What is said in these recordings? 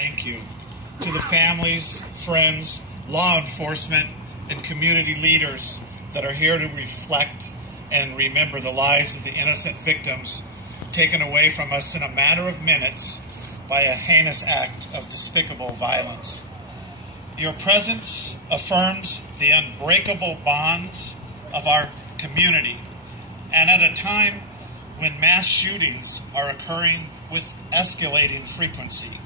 Thank you. To the families, friends, law enforcement, and community leaders that are here to reflect and remember the lives of the innocent victims taken away from us in a matter of minutes by a heinous act of despicable violence. Your presence affirms the unbreakable bonds of our community, and at a time when mass shootings are occurring with escalating frequency,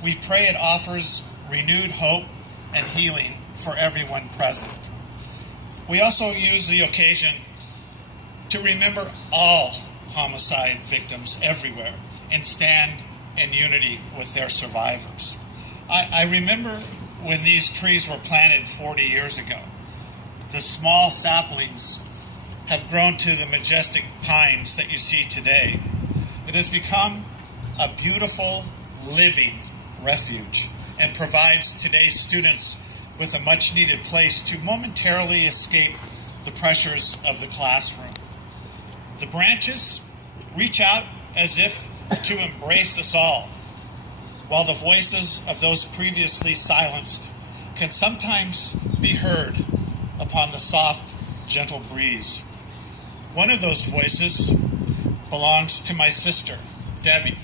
we pray it offers renewed hope and healing for everyone present. We also use the occasion to remember all homicide victims everywhere and stand in unity with their survivors. I remember when these trees were planted 40 years ago. The small saplings have grown to the majestic pines that you see today. It has become a beautiful, living refuge and provides today's students with a much-needed place to momentarily escape the pressures of the classroom. The branches reach out as if to embrace us all, while the voices of those previously silenced can sometimes be heard upon the soft, gentle breeze. One of those voices belongs to my sister, Debbie.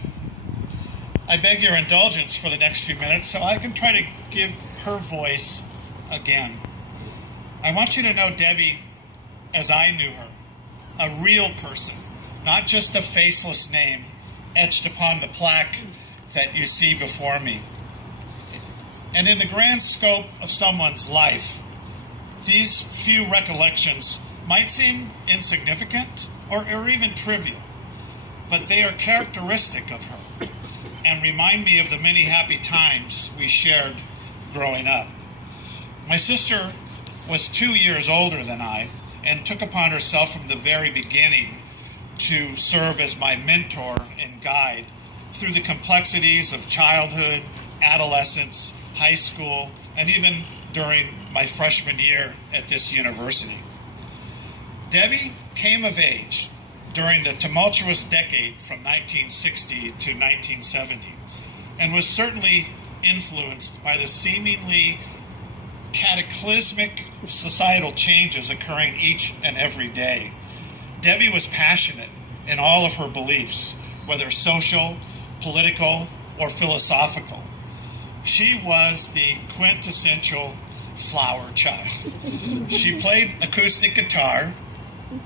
I beg your indulgence for the next few minutes so I can try to give her voice again. I want you to know Debbie as I knew her, a real person, not just a faceless name etched upon the plaque that you see before me. And in the grand scope of someone's life, these few recollections might seem insignificant or even trivial, but they are characteristic of her and remind me of the many happy times we shared growing up. My sister was 2 years older than I and took upon herself from the very beginning to serve as my mentor and guide through the complexities of childhood, adolescence, high school, and even during my freshman year at this university. Debbie came of age during the tumultuous decade from 1960 to 1970 and was certainly influenced by the seemingly cataclysmic societal changes occurring each and every day. Debbie was passionate in all of her beliefs, whether social, political, or philosophical. She was the quintessential flower child. She played acoustic guitar,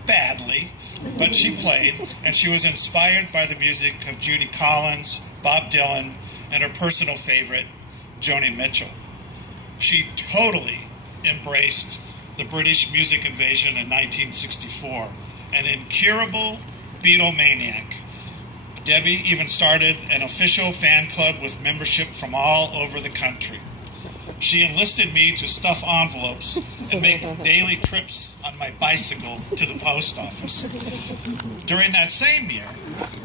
badly, but she played, and she was inspired by the music of Judy Collins, Bob Dylan, and her personal favorite, Joni Mitchell. She totally embraced the British music invasion in 1964, an incurable Beatlemaniac. Debbie even started an official fan club with membership from all over the country. She enlisted me to stuff envelopes and make daily trips on my bicycle to the post office. During that same year,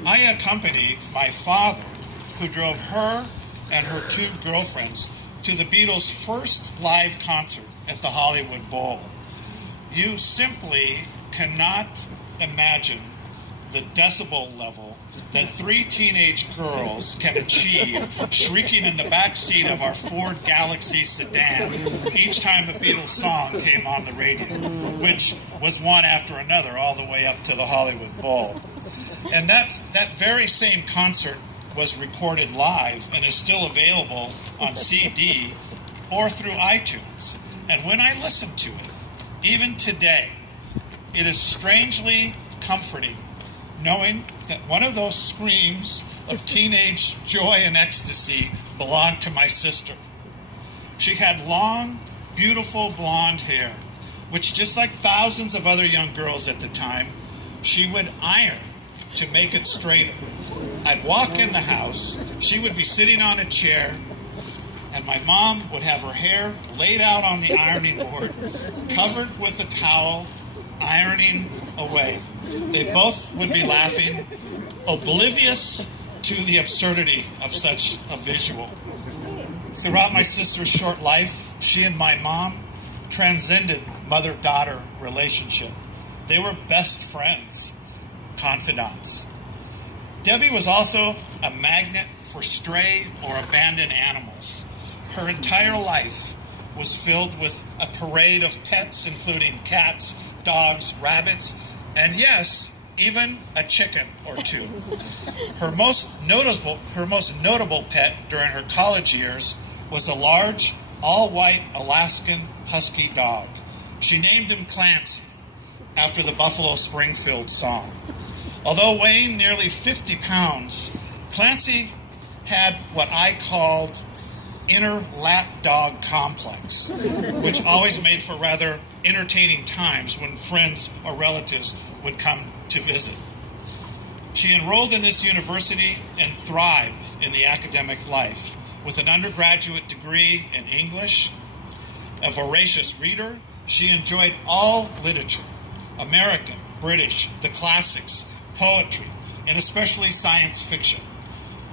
I accompanied my father, who drove her and her 2 girlfriends to the Beatles' first live concert at the Hollywood Bowl. You simply cannot imagine the decibel level that 3 teenage girls can achieve shrieking in the back seat of our Ford Galaxy sedan each time a Beatles song came on the radio, which was one after another all the way up to the Hollywood Bowl. And that very same concert was recorded live and is still available on CD or through iTunes. And when I listen to it, even today, it is strangely comforting knowing that one of those screams of teenage joy and ecstasy belonged to my sister. She had long, beautiful blonde hair, which, just like thousands of other young girls at the time, she would iron to make it straighter. I'd walk in the house, she would be sitting on a chair, and my mom would have her hair laid out on the ironing board, covered with a towel, ironing away. They both would be laughing, oblivious to the absurdity of such a visual. Throughout my sister's short life, she and my mom transcended mother-daughter relationship. They were best friends, confidants. Debbie was also a magnet for stray or abandoned animals. Her entire life was filled with a parade of pets, including cats, dogs, rabbits, and yes, even a chicken or two. Her most notable pet during her college years was a large, all-white Alaskan husky dog. She named him Clancy, after the Buffalo Springfield song. Although weighing nearly 50 pounds, Clancy had what I called inner lap dog complex, which always made for rather entertaining times when friends or relatives would come to visit. She enrolled in this university and thrived in the academic life with an undergraduate degree in English. A voracious reader, she enjoyed all literature, American, British, the classics, poetry, and especially science fiction.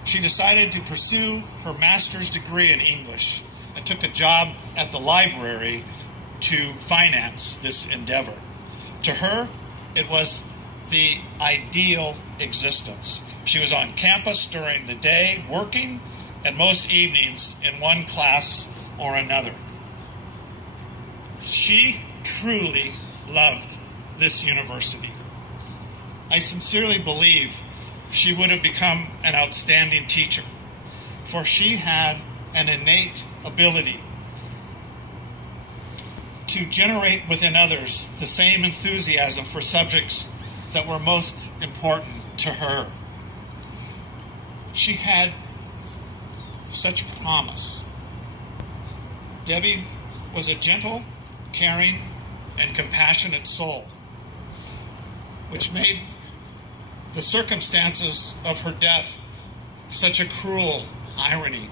She decided to pursue her master's degree in English and took a job at the library to finance this endeavor. To her, it was the ideal existence. She was on campus during the day, working, and most evenings in one class or another. She truly loved this university. I sincerely believe she would have become an outstanding teacher, for she had an innate ability to generate within others the same enthusiasm for subjects that were most important to her. She had such promise. Debbie was a gentle, caring, and compassionate soul, which made the circumstances of her death such a cruel irony.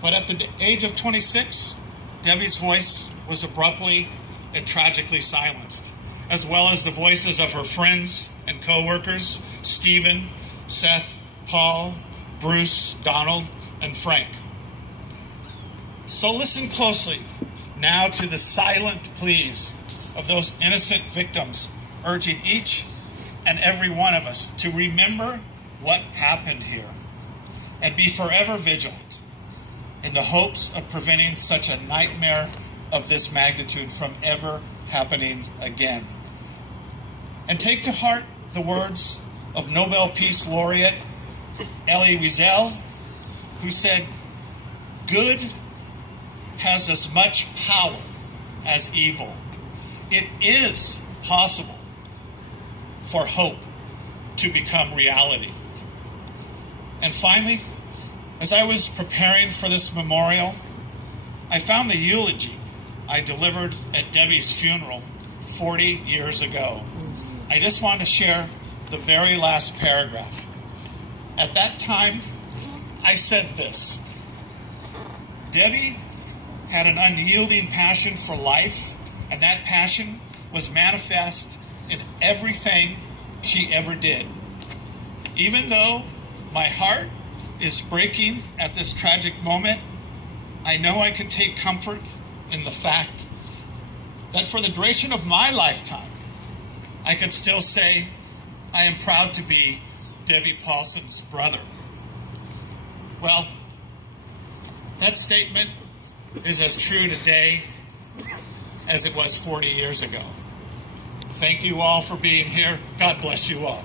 But at the age of 26, Debbie's voice was abruptly and tragically silenced, as well as the voices of her friends and co-workers, Stephen, Seth, Paul, Bruce, Donald, and Frank. So listen closely now to the silent pleas of those innocent victims, urging each and every one of us to remember what happened here and be forever vigilant in the hopes of preventing such a nightmare of this magnitude from ever happening again. And take to heart the words of Nobel Peace Laureate Elie Wiesel, who said, "Good has as much power as evil. It is possible for hope to become reality." And finally, as I was preparing for this memorial, I found the eulogy I delivered at Debbie's funeral 40 years ago. I just want to share the very last paragraph. At that time, I said this: Debbie had an unyielding passion for life, and that passion was manifest in everything she ever did. Even though my heart is breaking at this tragic moment, I know I can take comfort in the fact that for the duration of my lifetime, I could still say I am proud to be Debbie Paulsen's brother. Well, that statement is as true today as it was 40 years ago. Thank you all for being here. God bless you all.